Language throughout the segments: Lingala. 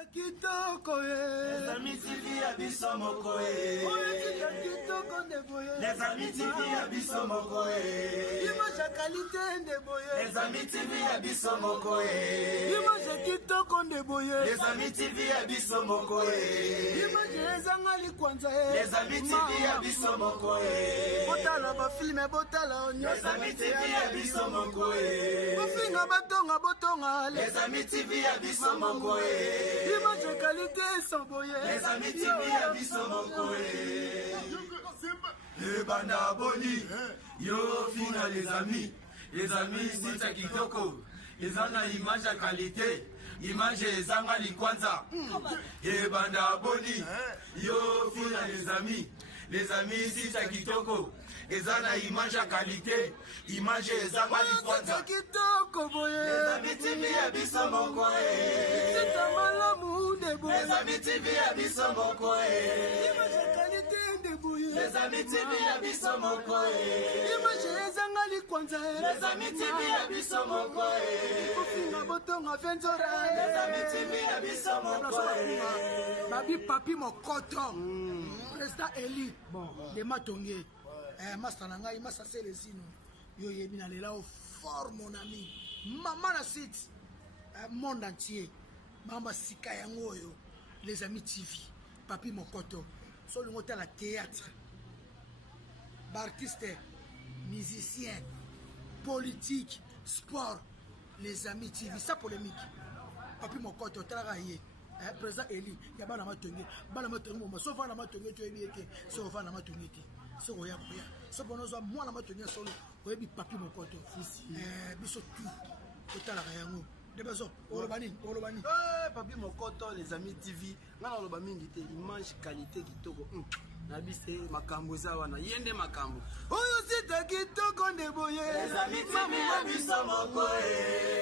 Les amis TV abisso mokoe. Les amis TV abisso mokoe. Les amis TV abisso mokoe. Les amis TV abisso mokoe. Les amis TV abisso mokoe. Les amis TV abisso mokoe. Les amis TV abisso mokoe. Les amis TV abisso mokoe. Le banda boni, yo fina les amis c'est cha kitoko. Les ana image à qualité, image zanga likwanza. Le banda boni, yo fina les amis c'est cha kitoko. Les ana image à qualité, image zanga likwanza. Les amis TV abisso mokoe. Les amis TV abisso mokoe. Les amis TV abisso mokoe. Les amis TV abisso mokoe. Les amis TV abisso mokoe. Babi papi mokoto. Président Eli. Bon, de Matongé. Master Nanga, Master Célestino. Yo yebina lela au fort mon ami. Maman na site. Monde entier. Mama Sika Yangoyo. Les amis TV. Papi mokoto. Sur le moteur à la théâtre. Artistes, musiciens, politique, sport, les amis TV, ça polémique. Papi Mokoto, travailler. Président Eli, il y a pas d'amatonné. Balamatonné, sauf à l'amatonné, tu es bien que sauf à l'amatonné. C'est quoi, c'est bon, moi l'amatonné solo. Oui, Papi Mokoto. Biso tout. Total à rien. Des besoins. Orobani. Papi Mokoto, les amis TV. Nan olobami ngite image qualité kitoko. Nabise makambo zawana yende makambo. Oyo sita kitoko ndeboye. Les amis TV abisso mokoe.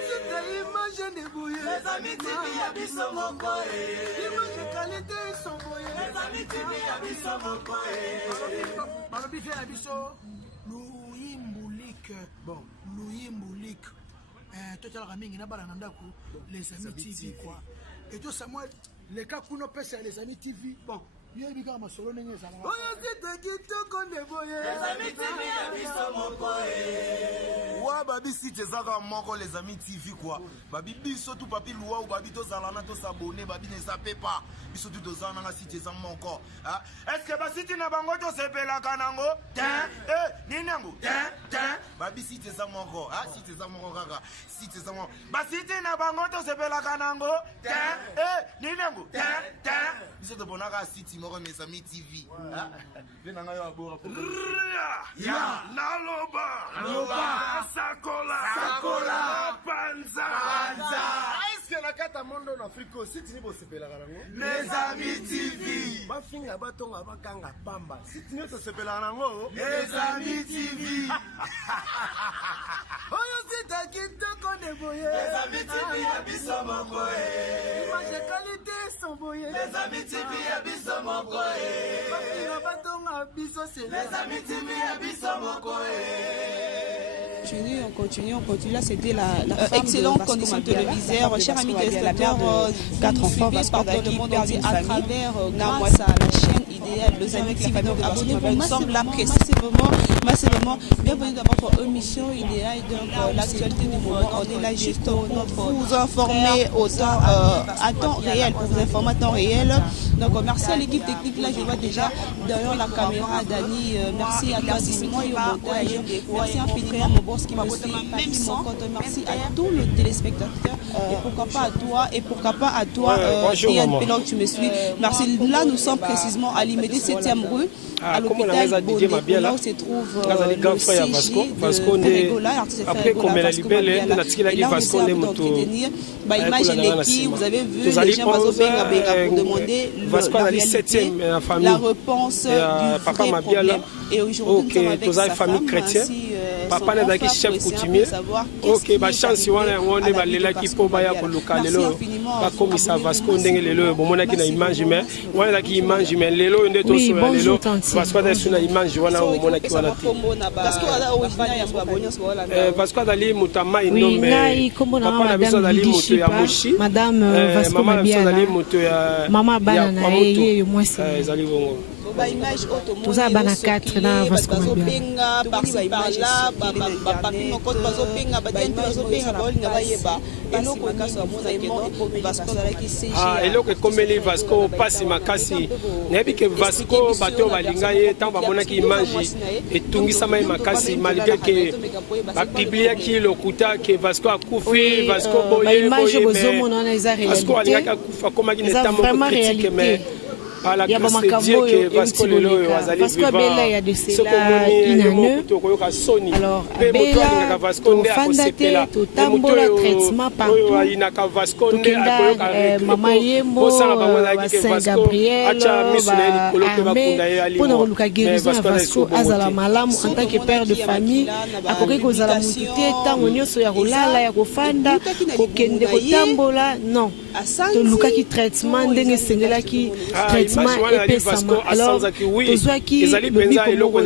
Sita image ndeboye. Les amis TV abisso mokoe. Image qualité somboye. Les amis TV abisso mokoe. Balobi fait abisso Louis Mboulik. Bon, Louis Mboulik. Total Ramingi na balananda ku les amis TV quoi. Et tout Samuel les cas qu'on pèse les amis TV. Bon, il y a des gars ma solo n'engage ça. Oh c'était kitoko ndeboye. Les amis TV abisso mokoe. Wa babi si tezaka moko les amis TV quoi. Babi biso tout papi loi ou babi to zalana to s'abonner babi ne sape pas. Biso tout dozana na si tezan moko. Ah, est-ce que ba siti na bango to sepela kanango? Ninango. Babi si tezan moko. Ah, si tezan moko kaka. Si tezan moko. Ba siti na bango to sepela kanango? Ninango. Biso to bonaka siti moko mes amis TV. Ah, venanga yo abora pour. Ya, Naloba. Sakola. Panza. Est-ce que la carte monde en Afrique aussi tu peux se faire la rango? Les amis TV. Ba finga batonga bakanga pamba. Si tu ne se faire la rango, les amis TV. Oyo sita kitoko ndeboye. Les amis TV abisso mokoe. Image qualité somboye. Les amis TV abisso mokoe. Papi batonga biso c'est les amis TV abisso mokoe. On continue. Là, c'était la excellente condition télévisuelle. Chers amis téléspectateurs, 4 enfants, passeport dans le monde entier à travers grâce à la chaîne idéale, les amis qui viennent abonnez-vous. Nous sommes là massivement. Bienvenue dans votre émission idéale. Donc, l'actualité du moment, on est là juste pour vous informer à temps réel, pour vous informer à temps réel. Donc, merci à l'équipe technique. Là, je vois déjà derrière la caméra Dani. Merci à toi, Simon et au montage. Merci infiniment, mon boss qui me suit. Merci à tous les téléspectateurs. Et pourquoi pas à toi, Yann Pénor, tu me suis. Merci. Là, nous sommes précisément à l'Imédée 7e rue, à l'hôpital Bondé, là où se trouve le CG de Ferregola, l'artiste Ferregola, et là, on essaie d'entretenir. Imagine vous avez vu, les gens vont pour demander la réponse du vrai problème. Et aujourd'hui, nous sommes avec sa femme, papa nazalaki chef coutumier ok bachance wana yango nde balelaki mpo baya koluka lelo bakomisa Vasco ndenge lelo bomonaki na image mais wana ezalaki image mais lelo nde tosoya lelo Vasco azali na image wana omonaki wana te Vasco azali moto ya mai ndombe papa na biso azali moto ya moshi mama na biso azali moto ya moto ezali bongo toza bana 4 na Vasco eloko ekomeli Vasco pasi makasi nayebi ke Vasco bato balinga ye ntango bamonaki image etungisama ye makasi malgré ke bapibliaki lokuta ke Vasco akufi Vasco boye Vasco alingaki akufa akomaki na ntango moko critique mais par la grâce de Dieu que Vasco lelo azali vivant sokomoni eloko koyoka soni pe moto alingaka Vasco nde akosepela totambola traitement partout ayinaka Vasco nde akoyoka mama yembo Saint Gabriel mpona koluka guérison ya Vasco azala malamu en tant que père de famille akoki kozala motu te ntango nyonso ya kolala ya kofanda kokende kotambola non tolukaki traitement ndenge esengelaki traitement epesama alors tozwaki lobiko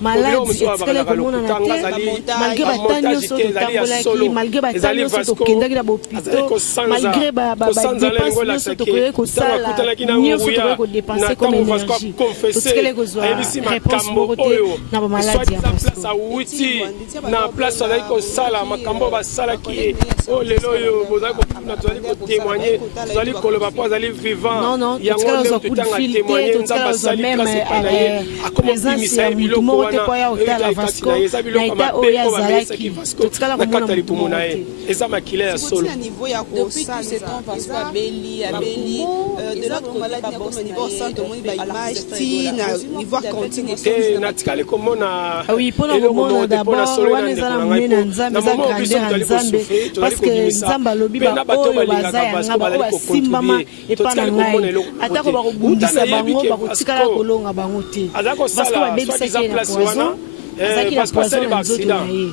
maladi etikali komonana te malgré batani nyonso totambolaki malgré batani nyonso tokendaki na bopito malgré badepense nyonso tokoki kosala nyonso tokoki kodepense comme énergie totikali kozwa réponse moko te na bamaladi ya Vasco awuti na place azali kosala makambo basalaki oyo lelo oyo bozali kopuna tozali kotémoigner tozali koloba mpo azali vivant yango nde totanga témoigner nzambe asali grâce epai na ye akomobimisa ye biloko wana oyo ekaki na ye eza biloko mabe oyo babebisaki Vasco na kati ya libumu na ye eza makila ya solo natikali komona mpona komona d'abord wana eza na monene ya nzambe eza grandeur ya nzambe parce que nzambe alobi baoyo baza yanga baoyo basimbama epa na ngai atako bakobundisa bango bakotikala kolonga bango te parce que babebisaki ye na poison azalaki na poison na nzoto na ye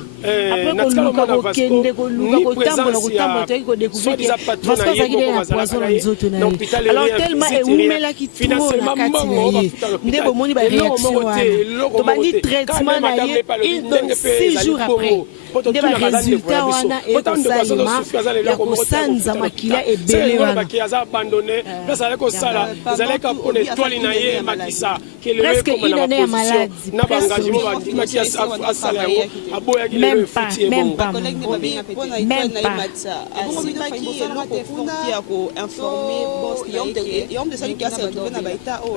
apres koluka kokende koluka kotambola toyaki kodécouvrir Vasco azalaki nde na poison na nzoto na ye alors tellement ewumelaki trop na kati na ye nde bomoni baréaction wana tobandi traitement na ye 6 jours après nde barésultat wana ekosalema ya kosanza makila ebele wana presque une année ya maladi même pas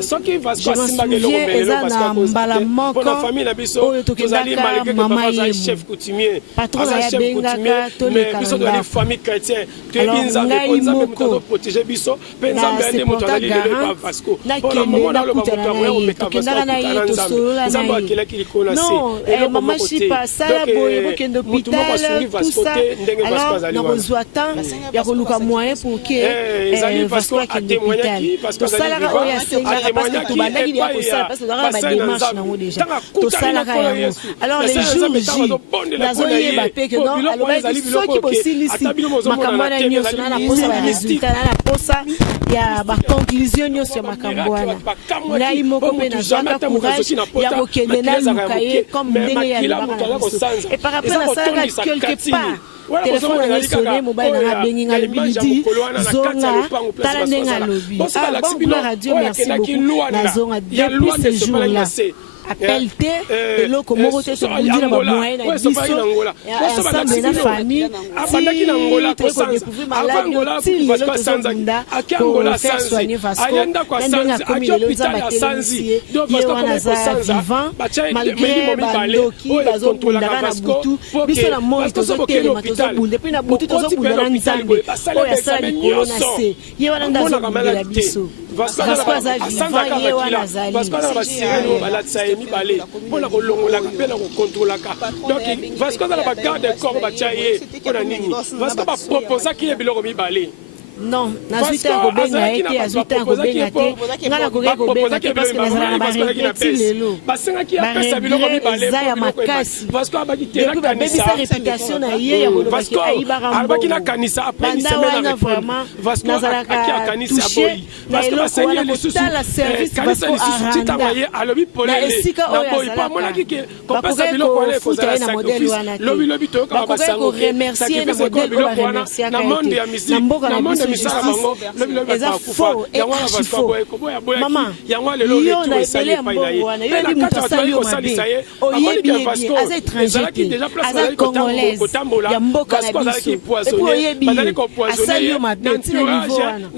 soki Vasco souviens eza na mbala moko oyo tokendaka mama yemo patron na ya bengaka toleka na famille chrétien alors ngai moko nasepota garant nakende nakutana na ye tokendaka na ye tosolola na ye non mama shipa sala boye bokende hôpital tout ça alors nakozwa temps ya koluka moyen pour que Vasco akende hôpital tosalaka oyo asengaka parce que tobandaki deya kosala parce que tozalaka badémarche nango déjà tosalaka yango alors les jours J nazoyeba mpe ke non alobaki soki bosilisi makambo wana nyonso na naposa baresultat na naposa ya baconclusion nyonso ya makambo wana ngai moko mpe nazwaka courage ya kokende naluka ye comme ndenge ya libaka na biso et par rapport nasalaka quelque part telefone nanga esone mobali nanga abengi ngai bilidi zonga tala ndenge alobi bon kuna radio merci beaucoup nazonga depuis ce jour là appel te eloko moko te tobundi na bamoyen na biso ensemble na famille ti tokodécouvrir maladi ti lelo tozobunda kofaire soigner Vasco na ndenge akomi lelo nzambe atelemisi ye ye wana aza vivant malgré bandoki bazobundaka na butu biso na moi tozotelema tozobunda mpe na butu tozobunda na nzambe oyo asala likolo na se ye wana nde azobundela biso Vasco aza vivant ye wana azali mibale mpona kolongolaka mpe na kokontrolaka donc Vasco aza na bagarde corps batya ye mpona nini Vasco baproposaki ye biloko mibale Non, nazwita ya kobenga ete azwita ya kobenga te nga nakoki kobenga te parce que nazala na baregreti lelo baregreti eza ya makasi depuis babebisa réputation na ye ya kolobaki ayibaka mbongo wana vraiment nazalaka touché na eloko wana kotala service Vasco aranda na esika oyo azalaka bakoki kofuta ye na modele wana te bakoki koremercie na modele oyo baremerciaka ye te na mboka na biso justice eza faux et archi faux mama yo na ebele ya mbongo wana yo yebi moto asali yo mabe oyebi ye aza étranger te aza congolaise ya mboka na biso epuis oyebi ye asali yo mabe ntina niveau wana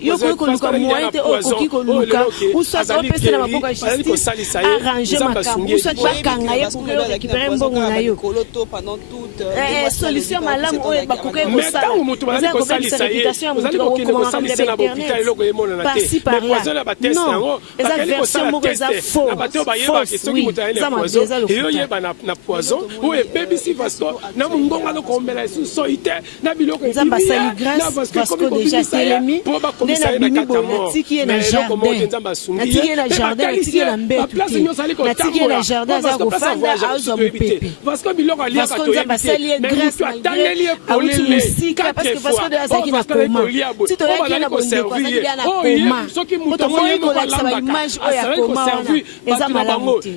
yo koki koluka moyen te oyo okoki koluka uswati opesa na maboko ya justice arrange makambo uswati bakanga ye pour yo récupérer mbongo na yo solution malamu oyo bakoki kosala eza kobebisa réputation ya motu bakokoma makambo ya bainternet parci par là non eza version moko eza fausse oui eza mabe eza nzambe asali grâce Vasco déjà telemi nde nabimi boye natiki ye na jardin natiki ye na mbetu te natiki ye na jardin aza kofanda azwa mopepe Vasco nzambe asali ye grâce malgré awuti mosika parce que Vasco de azalaki na koma ti toyaki ye na bondeko azalaki ya na koma po tokoki kolakisa baimage oyo ya koma wana eza malamu te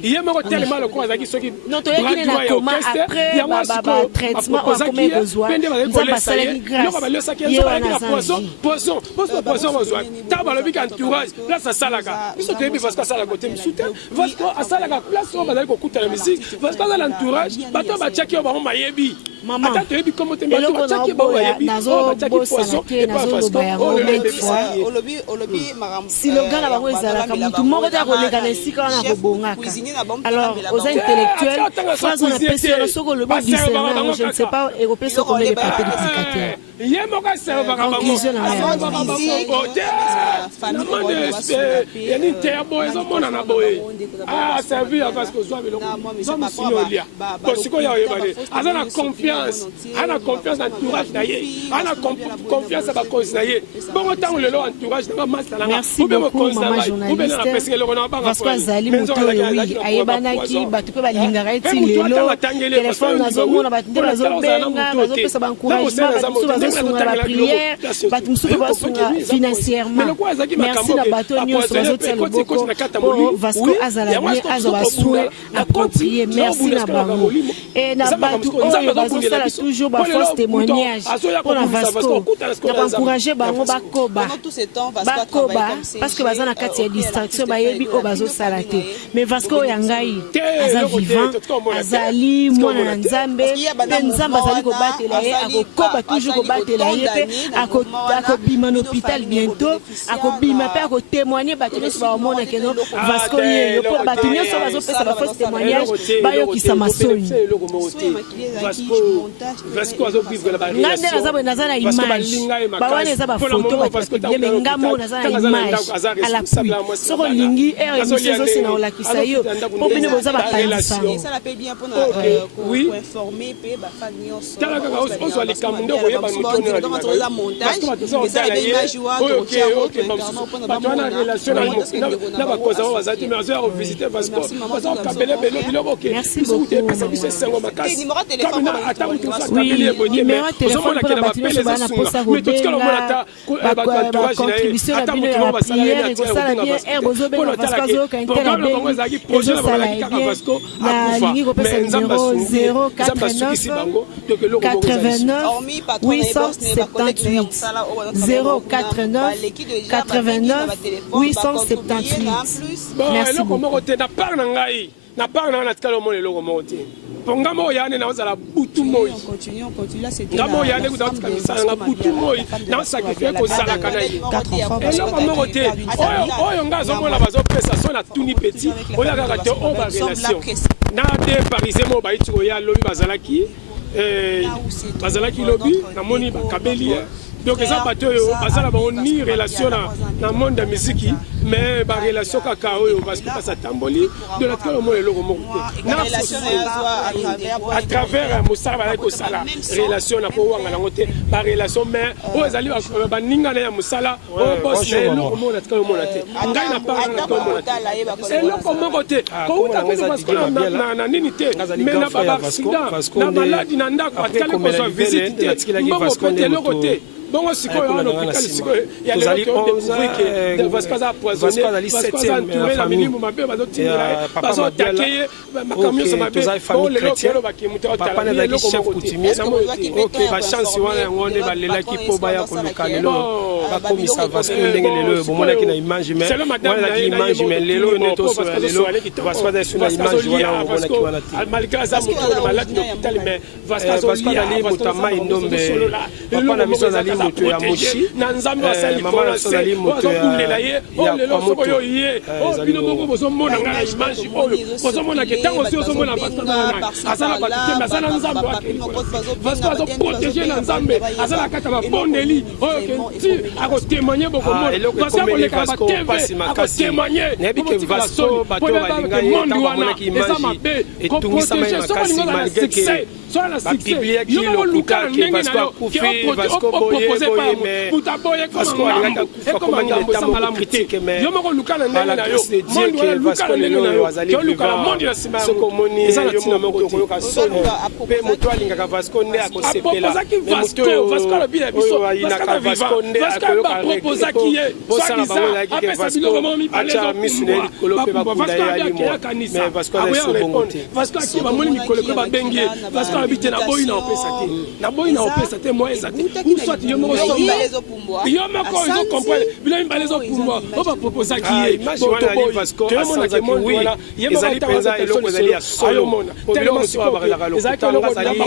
non toyaki ne na koma après batraitement oyo akoma ekozwa nzambe asalaki grâce ye wana aza ntango balobiki entourage place asalaka biso toyebi Vasco asalaka kote mosu te Vasco asalaka place oyo bazali kokutana misiki Vasco aza na entourage bato batiaki oyo bango mayebi ata toyebi komo te bato batiaki bango mayebi nazobosana te nazoloba yango maintes fois silogan na bango ezalaka motu moko te akoleka na esika wana akobongaka alors oza intellectuel phrase ona pesi yo soki olobi discernant je ne sais pas ekopesa combien de papier duplicateur conclusion na yani terbo ezomonana boye servi ya Vasco ozwa biloko zomusini olia sikoyo oyebane aza na confiance ana confiance na entourage na ye ana confiance ya bakonzi na ye bongo ntango lelo entourage nanga master nanga ube mokonzi na ngai ube na napesi eloko na banga Vasco azali moto oyo wi ayebanaki bato mpe balingaka eti lelo telefone nazomona bato nde bazobenga bazopesa baencouragement bato mosusu bazosunga na bapriere bato mosusu bazosunga financièrement merci na bato nyonso bazotia loboko po Vasco azala bien azwa basouet approprié merci na bango e na bato oyo bazosala toujours bafausse témoignage mpo na Vasco na baencourage bango bakoba parce que baza na kati ya distraction bayebi oyo bazosala te mais Vasco oyo ya ngai aza vivant azali mwana na nzambe mpe nzambe azali kobatela ye akokoba toujours kobatela ye mpe akobima na hôpital bientôt akobima mpe akotémoigne bato nyonso bamona keno Vasco yeyo mpo bato nyonso bazopesa bafausse témoignage bayokisa masoni nga nde naza boye naza na image bawana eza bafoto batme ngambo naza na image à l'appui soki olingi ere émission ezosina kolakisa yo mpo bino boza bapandisa tala kaka ozwa likambo nde okoyeba bato wana relation na bakoza oyo bazali te mais azoya kovisite Vasco baza kokabele belo biloko okepesa biso esengo makasi kamina ata motu akabeli eboye ozomona kena bapele ezosunga mais totikala omona ata baentourage na ye ata motu moko basalali ekosala bien ere bozobena Vasco azoyoka intere abengi ezosala bien nalingi kopesa numero 089 878 089 878 merci eloko moko te na part na ngai na part na ngai natikala omona eloko moko te mpo nga moko yane naozala butu moi nga moko yane kuta kotika misala nga butu moi naosakrifie kozalaka na ye eloko moko te oyo nga azomona bazopesa so na tuni peti oya kaka te oyo barelation na de parisien moko baiti koya lobi bazalaki lobi namoni bakabeli ye donc eza bato oyo bazala bango ni relation na monde ya misiki mais ba relation kaka oyo parce que ça tamboli de la tolo mo eloko mo côté na à travers mosala ba ko sala relation na ko wanga na ngote ba relation mais o ezali ba ninga na ya mosala o boss na eloko mo na tolo mo na te ngai na pa na tolo mo na te eloko mo côté ko uta ko parce que na nini te mais na ba accident na maladi na ndako atikale ko so visite mbongo côté eloko te bon sikoyo on hôpital sikoyo ya les que parce que ça poisonné parce que ça entouré la minimum mabe bazotinira bazo taquer makamio ça mabe bon le lokelo bakimuta otala na le chef coutumier OK ba chance wana ngonde balela ki po baya ko luka lelo ba komisa parce que ndenge lelo bon mona ki na image mais wana ki image mais lelo ne to so lelo parce que dans sur image wana mona ki wana ti malgré ça moto malade hôpital mais parce que ali mutama indombe papa na biso ali moto ya moshi na nzambe asali mama na sali moto ya lelo soko yo ye o bino bongo bozo mona ngala image oyo bozo mona ke tango si ozo mona pastor asala batite mais asala nzambe akeli parce que azo protéger na nzambe asala kata ba bondeli oyo ke ti ako témoigner boko mona parce que le ka ba TV ako témoigner nebi ke vaso bato balinga ye tango mona ki image et tungisa mai makasi malgré que la Biblia qui le kuka ke parce que kufi parce que boye mais parce que on a comment il est mal critique mais yo moko luka na ndenge na yo monde wala luka na ndenge na yo yo luka na monde na sima so komoni yo moko ko yoka soni pe moto alinga parce que ne akosepela mais moto parce que le bien biso parce que proposa qui est ça dit ça après ça bilo vraiment mi parler so missionnaire kolope ba kunda ya limo mais parce que les so bongote parce que qui ba moni mi kolope ba bengi parce que habite na boy na opesa te moi ezate ou soit yo moko yo moko zo comprendre bila imbale zo pour on va proposer qui est parce que tout le monde a demandé voilà ezali penza eloko ezali ya solo tellement so ba la kalo ezali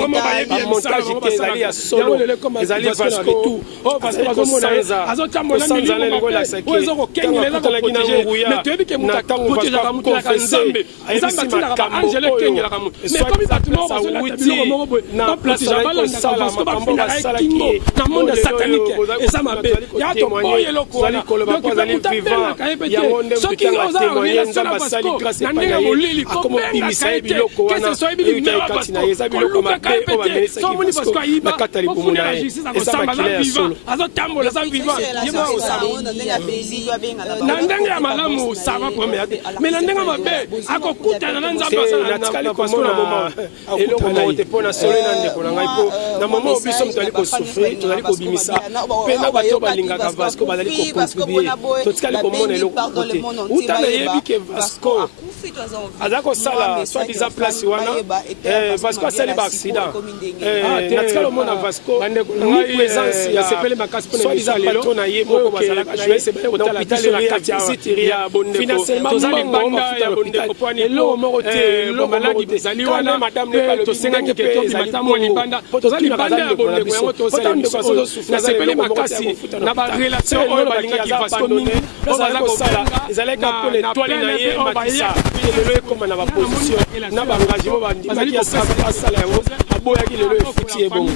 montage ezali ya solo ezali parce que tout parce que bazomona azotambola milimo la saki ozo ko kengela ko protéger mais tu que muta protéger ka muta ka nzambe nzambe ka angele kengela ka muta mais comme ça tout le monde va se biloko moko na protéger balanda parce que ba finira kingo na monde satanique et ça m'a ya to boye loko na ko zali vivant ya monde mbitanga témoigner nzamba sali grâce pa ya ye akomo bimisa biloko wana uta na yeza biloko mabe o ba menisa ki na katali bomuna ye ça m'a clair solo azo tambola za vivant yeba o sa na ndenge ya malamu ça va premier mais na ndenge mabe akokutana na nzamba sala na kali ko mona moma eloko mo te pona solo na ndeko na ngai po na mama obiso mtali ko souffrir tozali ko bimisa pe na bato balingaka Vasco bazali ko contribuer totikali ko mona eloko kote utana yebi ke Vasco azako sala soit disant place wana Vasco asali ba accident natikalo mona Vasco ni présence ya sepele makasi pona disant patron na ye moko bazala ka jouer c'est bien hôpital la kati ya bondeko financièrement tozali banda ya bondeko poni elo moko te lo maladi bezali wana madame ne pas le tosenga ke pe ezali libanda tozali banda ya bondeko yango tosali na sepele makasi na ba relation oyo balinga ki Vasco mingi bazala ko sala ezali ka pone toile na ye matisa lelo ekoma na ba position na ba engagement bazali ko sala yango aboya ki lelo efuti ebongo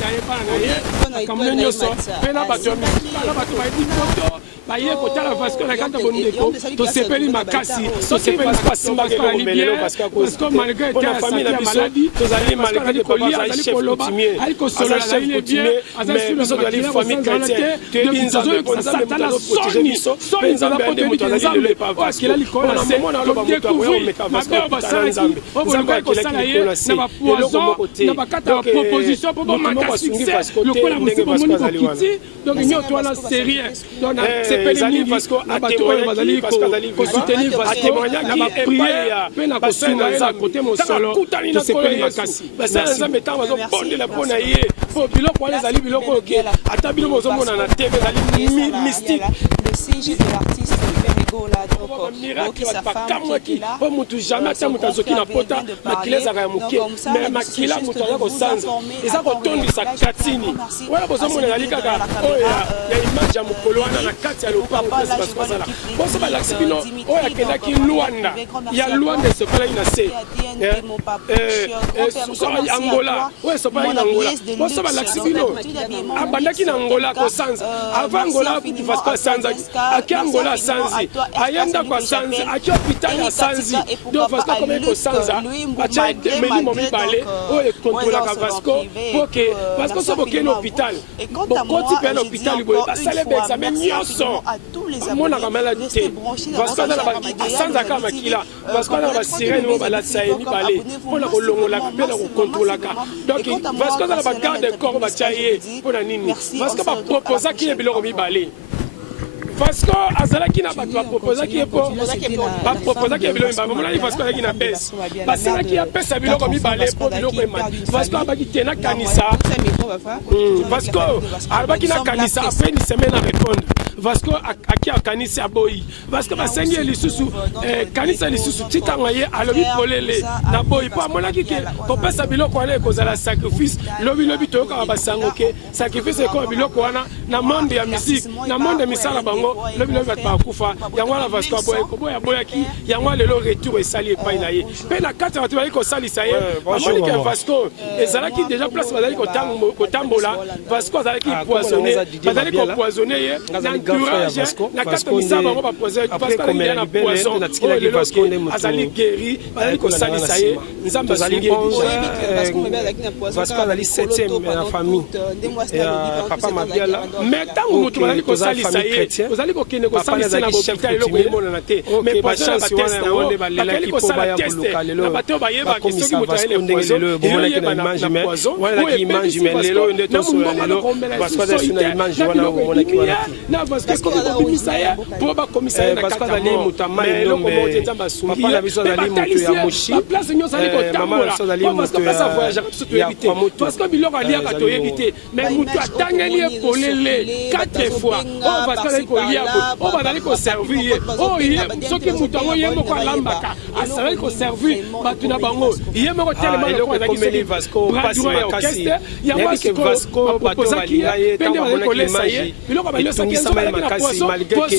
kamne nyoso pe na bato na bato ba di photo baye kotala Vasco na kata bondeko tosepeli makasi tosepeli pasimba ko melelo parce que malgré ta famille na maladie tozali malgré ko lia azali ko loba ali ko solo la ile bien azali biso tozali famille chrétienne tu nzambe ko nzambe mutazo protéger biso pe nzambe ande mutazo lelo pa Vasco kila likola na mona na loba mutu ko me ka Vasco kutana nzambe nzambe ko sala ye na ba poison na ba kata proposition pour makasi lokola ndenge Vasco azali wana donc nyoto wana sérieux donc sepeli Vasco atémoigner bazali ko soutenir Vasco atémoigner na ba prière pe na ko sunga za côté mo solo to sepeli makasi basa nzambe tango bazo bondela pona ye po biloko wana ezali biloko oke ata biloko ozomona na TV ezali mystique le CG de l'artiste Père Ego là donc qui sa femme qui était là, po mutu jamais ta mutu azoki na pota makila za ya muke mais makila mutu ya kosanza eza kotondisa katini wala bozomona yali kaka oyo ya image ya mokolo wana na kati ya lopango place basala boso balakisi bino oyo akendaki Luanda ya Luanda esopelaki na se Angola oyo esopelaki na Angola boso balakisi bino abandaki na Angola kosanza avant Angola kutu Vasco asanzaki aki Angola asanzi ayenda kwa sanzi aki hôpital asanzi donc Vasco akomeki kosanza atia milimo mibale oyo ekontrolaka Vasco po ke Vasco so bokende hôpital bokoti mpe na hôpital boye basale baexamen nyonso amonaka maladi te Vasco asanzaka makila Vasco aza na basirene oyo balatisa ye mibale mpona kolongolaka mpe na kokontrolaka donc Vasco aza na bagarde corps batia ye mpona nini Vasco baproposaki ye biloko mibale Vasco azalaki na bato baproposaki ye mpo baproposaki ye biloko mibale bamonaki Vasco azalaki na bese baselaki apesa biloko mibale mpo biloko emati Vasco abaki te na kanisa Vasco alobaki na kanisa après une semaine à répondre Vasco aki akanisi aboyi Vasco basengi ye lisusu kanisa lisusu tikanga ye alobi polele na boyi mpo amonaki ke kopesa biloko wana ekozala sacrifice lobilobi toyokaka basango ke sacrifice ekoma biloko wana na monde ya musique na monde ya misala bango lobilobi bato bakufa yango wana Vasco aboyaki yango lelo retour esali epai na ye mpe na kati ya bato bazali kosalisa ye amoni ke Vasco ezalaki déjà place bazali kotambola Vasco azalaki poisonné bazali kopoisonné ye courage na kati misala bango bapoisonné parce que il y a na poison azali guéri bazali kosalisa ye nzambe azali Vasco azali 7e na famille papa Mabiala mais ntango moto bazali kosalisa ye ozali kokende kosalisa na hôpital eloko emonana te mais bachance wana yango nde balelaki mpo baya koluka lelo bakomisa Vasco ndenge lelo bomonaki na image me wana naki image me lelo oyo nde tosola lelo Vasco azali na image wana bomonaki wana Vasco azali moto amai ndombe papa na biso azali moto ya moshi mama na biso azali moto ya kwamutu biloko aliaka toyebi te mais moto atangeli ye polele 4 fois oyo Vasco azali kolia oyo bazali koservir ye oyo soki moto yango ye moko alambaka azali koservir bato na bango ye moko telema eloko ekomeli Vasco pasi makasi yebi ke Vasco bato balinga ye ntango amonaki image etungisama ye makasi malgré ke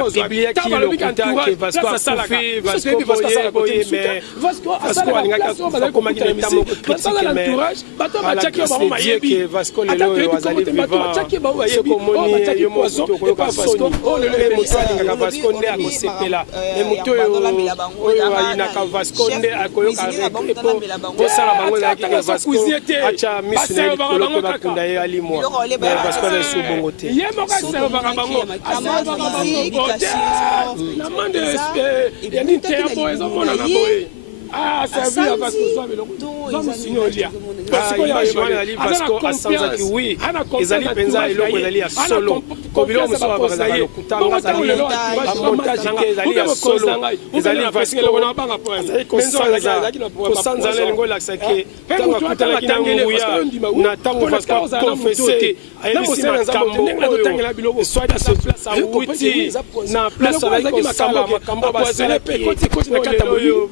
bapibliaki lokuta ke Vasco akufi Vasco boye mais Vasco alingaki akomaki na état moko critique mais par la grâce de Dieu que Vasco lelo oyo azali vivant soki omoni yo moko tokoyoka Vasco mpe moto alingaka Vasco nde akosepela me moto oyo ayinaka Vasco nde akoyoka regret po tosala bango ezalaki ke Vasco atya misu na ye likolo mpe bakunda ye alimwa mais Vasco azali su bongo te ye moko aservaka bango na mande ya nini te ya boye ezomonana boye servir à Vasco Vasco asanzaki oui ezali penza eloko ezali ya solo kobilo mosusu bazala lokutanga montage ke ezali ya solo ezali Vasco kosanza elingo elakisa ke ntango akutanaki na nguya na ntango Vasco confesse ke ayebisi makambo oyo soit se place awuti na place azali kosala makambo basala pe na kata oyo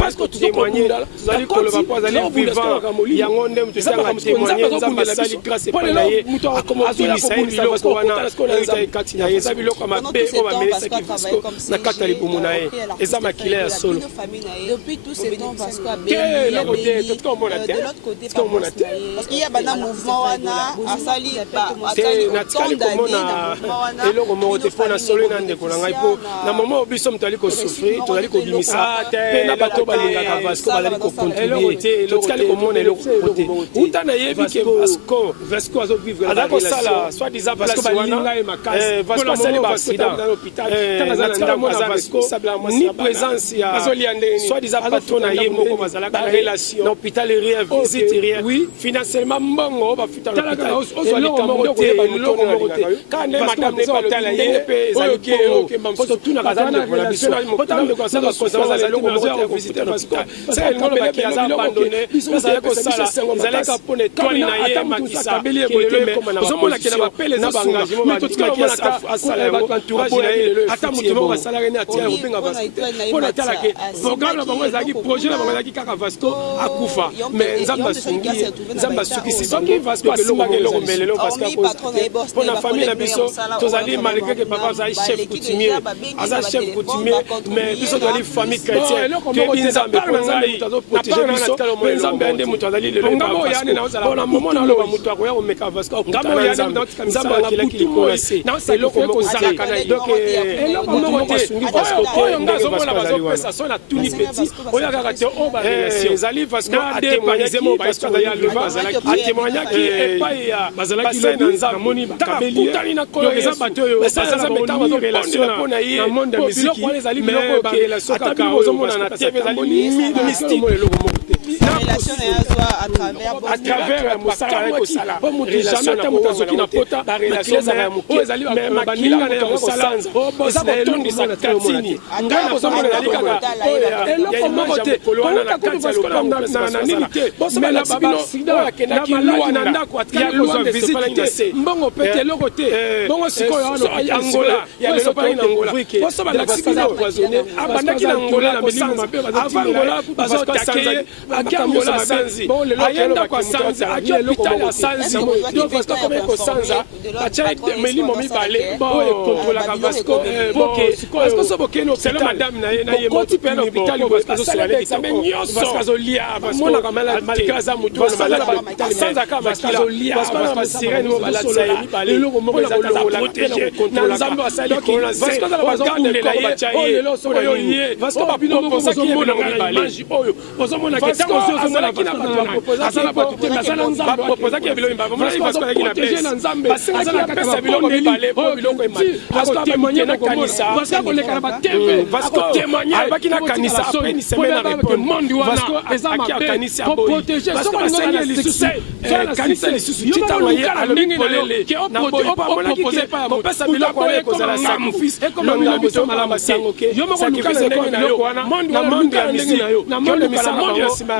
yango témoigner zali koloba po azali vivant yango nde mutu sanga témoigner nzambe asali grâce epai na ye akomobimisa ye biloko wana oyo ekati na ye eza biloko mabe oyo bamelisaki Vasco na kati ya libumu na ye eza makila ya solo natikali komona eloko moko te mpo na solo na ndeko na ngai mpo na moma oyo biso moto ali kosouffrir tozali kobimisa mpe na bato balingaka Vasco bazali kocontribue te totikali komona eloko te uta nayebi ke Vasco azali kosala soit disant Vasco balinga ye makasi Vasco asali baaccident ni présence ya soit disant patron na ye moko bazalaka na relation na hôpital rien visite rien financièrement mbongo bafutaka eloko moko te kande madame ne patala ye mpe ezali bongo mpo totunaka zana na biso mpo tango ndeko asala kosala eloko moko te visiter Vasco c'est le monde qui a abandonné bazala ko sala bazala ka pone toile na ye makisa kelele ozomona ke na bapele na bangajimo mais tout ce que asala entourage na ye ata mutu moko asala rene atia obenga Vasco pona tala ke programme na bango ezaki projet na bango ezaki kaka Vasco akufa mais nzamba sungi nzamba suki si soki Vasco asimba ke loko melelo parce que pona famille na biso tozali malgré que papa azali chef coutumier aza chef coutumier mais biso tozali famille chrétienne que nzambe nzambe tazo protéger biso nzambe ande mutu azali lelo ngamo ya na ozala pona momona lo mutu akoya ko meka Vasco ngamo ya nzambe akila kiliko se eloko moko zalaka na donc eloko moko sungi Vasco oyo ngazomona bazopesa so na tuni petit oyo kaka te o ba relation ezali Vasco a témoigner mo Vasco ya le bazalaki a témoigner ki epai ya bazalaki na nzambe moni bakabeli na kolo eza bato yo bazalaki bato relation na ye na monde ya musique mais ba relation kaka ozomona na TV ezali mystique eloko moko relation à travers mosala ekosala po mutu jamais ta mutu azoki na pota ba relation ya moke ezali bakila na ya mosala eza kotondisa katini ngai kozomona ezali kaka eloko moko te kolona kutu Vasco na nini te bosomela babino oyo akendaki na ndako ya kozwa visite mbongo pete eloko te bongo sikoyo wana Angola ya lelo pa na Angola bosomela bakisa poisonné abandaki na Angola na bilingo avant Angola bazotake Angola sanzi ayenda kwa sanza akia hôpital ya sanzi donc Vasco comme ko sanza acha melimo mibale oyo kontrola Vasco Vasco so bokeno c'est madame na ye moti pe na hôpital Vasco so ale kisambe nyonso Vasco lia Vasco mona kamala malikaza mutu malala sanza ka Vasco lia Vasco na sirene mo balatsa mibale eloko moko za protéger na nzambe asali ko Vasco za bazokundela ye oyo ye Vasco babino moko za mona mibale oyo ozomona ketango azalaki na bato azala bato te azala nzambe bapozaki ya biloko mbaba mona Vasco azalaki na pesa na nzambe azala pesa biloko mibale po biloko emali Vasco atémoigner na kanisa Vasco koleka na ba TV Vasco témoigner abaki na kanisa apeni semaine avec le monde wana ezaki ya kanisa po protéger Vasco azali le succès kanisa le succès tita waye alobi polele na protéger pa kopesa biloko ya kozala sacrifice lobi biso malama sango ke sacrifice ndenge na yo wana na monde ya misi na monde misala monde ya sima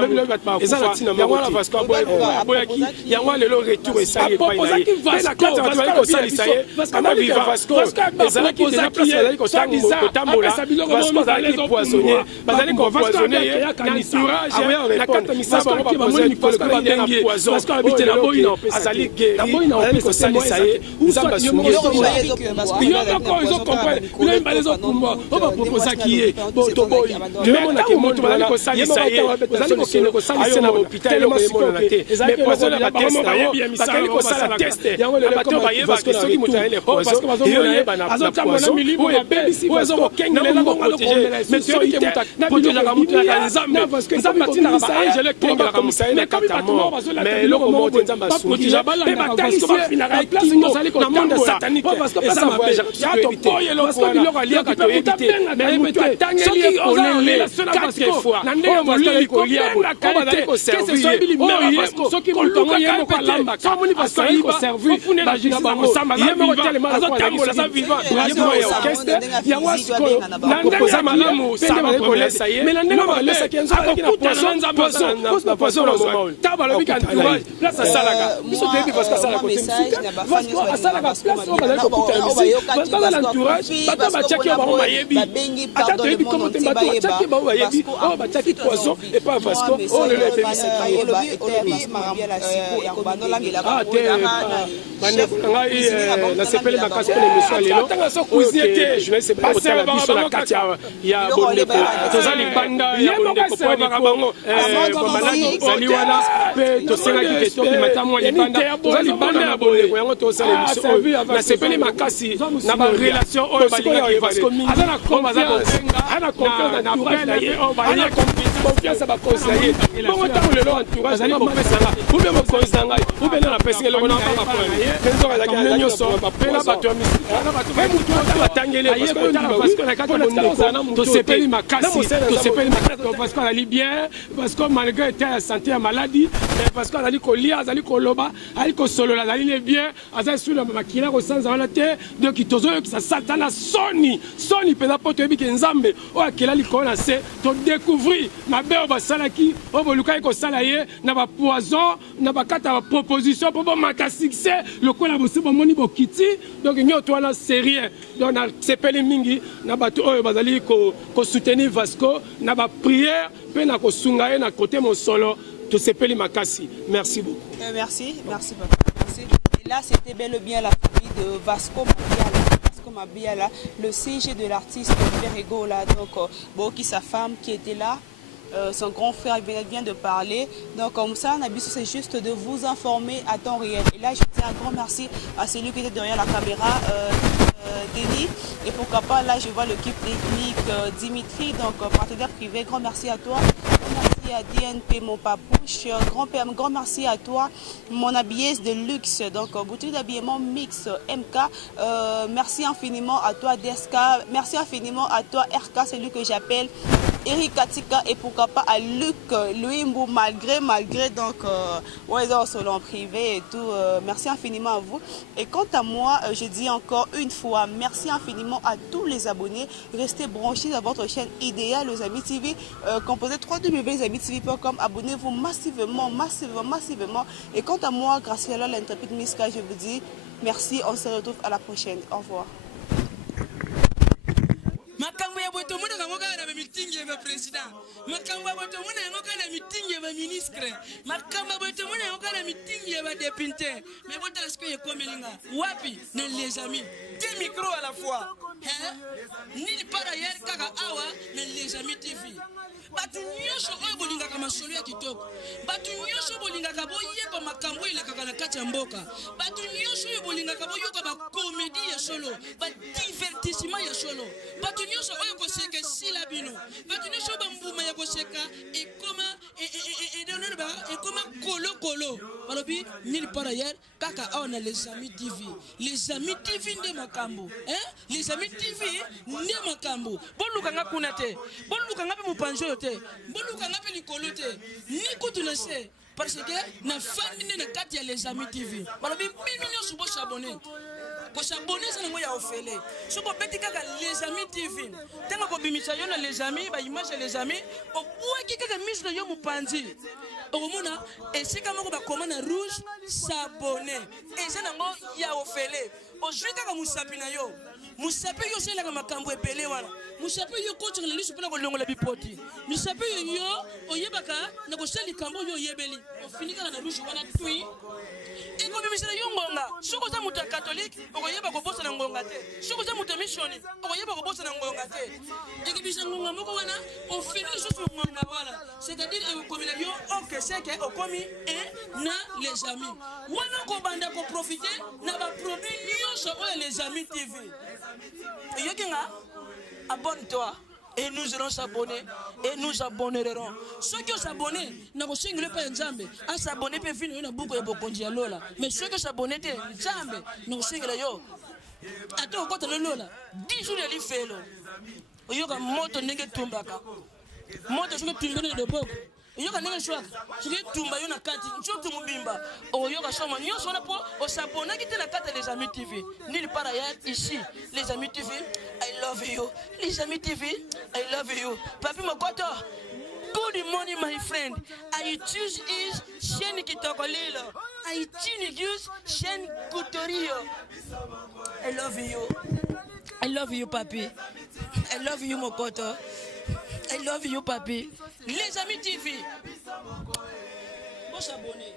eza na tina yango na Vasco aboyaki yango lelo retour esali epai na ye na kati bato bali kosalisa ye kama viva Vasco ezalaki déjà place bazali kotambola Vasco azalaki poisonnier bazali kopoisonne ye na entourage na kati misala bango bapozaki Vasco babengi Vasco abite na boyi azali guéri azali kosalisa ye nzambe asungi yo moko ezokomprene bilo mbala ezokumba o bapropozaki ye toboyi tomonaki moto bazali kosalisa ye bazali kokende kosalisa na hôpital eloko emonana te mais poison na bateste nango bakali kosala teste bato bayeba ke soki moto ayele poison eyoyeba na poison oyo ebebisi oyo ezokokengela koprotege mais soki te protegeaka moto yaka nzambe nzambe atinaka baangele kengelaka mosaye na kata mort mais eloko moko te nzambe asungi mpe bakanisi bafinaka kingo na monde satanique eza mabe toboyi eloko wana aliaka toyebi te mais moto atangeli ye polele 4 fois na ndenge molili kolia bazali koservir soki motongo ye moko alambaka asali koservir bajina bango ye moko telema azotambola aza vivant ye moko ya orchestre yango sikoyo na ndenge ya malamu pende bazali kolesa ye mais na ndenge balesaki yango azalaki na poisson na moment oyo ta balobi ka entourage place asalaka biso toyebi Vasco asalaka kote musika Vasco asalaka place oyo bazali kokuta ya musike Vasco azala entourage bato batiaki yo bango bayebi ata toyebi komo te bato batiaki bango bayebi oyo batiaki poisson epa Vasco oyo lelo ebebisa bandeko na ngai nasepeli makasi mpona émission ya lelo oyoke journaliste bakotala biso na kati ya bondeko toza libanda ya bondeko po ebaka bango bamaladi ezali wana mpe tosengaki ke tokimata mwa libanda toza libanda ya bondeko yango tosala émission oyo nasepeli makasi na barelation oyo balingaki Vasco mingi aza na confiance na entourage na ye oyo baye compétent confiance à baconseiller bongo ntango lelo entourage azali kopesanga ube mokonzi na ngai ube na napesiki eloko na nzoka ezalaki nyonso mpe na bato ya misika mpe mutu ota batangeli parce que na kati ya tosepeli makasi parce que azali bien parce que malgré état ya santé ya maladie parce que azali kolia azali koloba azali kosolola azali ne bien azali sula makila kosanza wana te donc tozoyokisa satana soni mpenza mpo toyebi ke nzambe oyo akela likolo na se todécouvrir mabe oyo basalaki oyo bolukaki kosala ye na bapoison na bakata ya baproposition mpo bomata succès lokola bosi bomoni bokiti donc nyonso wana serie donc nasepeli mingi na bato oyo bazali kosoutenir Vasco na bapriere mpe na kosunga ye na kote mosolo tosepeli makasi. Merci beaucoup. Merci papa. Merci. Et là c'était bel et bien la famille de Vasco Mabiala, le CG de l'artiste Verego là, donc Boki, sa femme qui était là, son grand frère vient de parler. Donc comme ça, Nabiso, c'est juste de vous informer à temps réel. Et là, je dis un grand merci à celui qui était derrière la caméra, Denis. Et pourquoi pas, là, je vois l'équipe technique, Dimitri, donc partenaire privé. Grand merci à toi. Merci à DNP, mon papouche. Grand merci à toi, mon habilleuse de luxe. Donc, boutique d'habillement mix MK. Merci infiniment à toi, DSK. Merci infiniment à toi, RK, celui que j'appelle Eric Katika. Et pourquoi pas à Luc Louimbo, malgré donc, ouais, ils sont en privé et tout. Merci infiniment à vous. Et quant à moi, je dis encore une fois, merci infiniment à tous les abonnés. Restez branchés à votre chaîne idéale, les Amis TV, composée www.lesamitv.com. Abonnez-vous massivement. Et quant à moi, Graciela, l'intrépide Miska, je vous dis merci. On se retrouve à la prochaine. Au revoir. Makambo ya boto muna kangoka na meeting ya president. Makambo ya boto muna kangoka na meeting ya ministre. Makambo ya boto muna kangoka na meeting ya député. Mais boto la siku yekomelinga. Wapi na les amis. Deux micros à la fois. Ni par ailleurs kaka awa na les amis TV. Batu nyosho oyo bolinga kama solo ya kitoko. Batu nyosho bolinga kabo yeba makambo ile kaka na kati ya mboka. Batu nyosho oyo bolinga kabo yoka ba comédie ya solo, ba divertissement ya solo. Batu nyosho oyo koseka sila bino. Batu nyosho ba mbuma ya koseka et comment kolo. Balobi nil par ailleurs kaka awa na les amis TV. Les amis TV nde makambo. Les amis TV nde makambo. Boluka nga kuna te. Boluka nga pe mupanjo te. Boluka nga pe likolo te. Ni kutu na se. Parce que na fandi nde na kati ya les amis TV. Balobi bino nyoso bo s'abonner. Ko s'abonner ça ngo ya ofele. So ko beti kaka les amis TV. Tenga ko bimisa yo na les amis, ba image les amis, o buaki kaka mise yo mupanzi. Omona esika moko ba commande rouge s'abonner. Et ça ngo ya ofele. Ozwi kaka musapi na yo. Musapi yo sela kama makambo epele wana. Musapi yo ko tshela lisu pona ko longola bipoti. Musapi yo oyebaka na ko sela likambo yo yebeli. Ofinika na rouge wana tui. Eko bimisela yo ngonga. Soko za muta catholique, okoyeba ko bosa na ngonga te. Soko za muta missioni, okoyeba ko bosa na ngonga te. Eki bisa ngonga moko wana, ofini soso ngonga wala. C'est-à-dire ekokomela yo ok c'est que okomi na les amis. Wana ko banda ko profiter na ba produit nyonso oyo les amis TV. Yokinga abonne-toi et nous allons s'abonner et nous abonnerons. Ceux qui s'abonnent, n'a pas single pas Nzambe. À s'abonner peut venir na buko ya bokonji lola. Mais ceux qui s'abonnent te Nzambe, nous single yo. Attends quand le lola. 10 jours de l'ifelo. Oyoka moto ndenge tumbaka. Moto soko tumbana de boko. Oyoka ndenge shwaka. Soko tumba yo na kati, nchoto mubimba. Oyoka soma nyonso na po o s'abonner qui te la carte des amis TV. Nulle part ailleurs ici, les amis TV. I love you. Les amis TV, I love you. Papi Mokoto, good morning my friend. I choose is chaîne Kitokolilo. I choose chaîne Kutorio. I love you. I love you, papi. I love you, Mokoto. I love you, papi. Les amis TV. Bon s'abonner.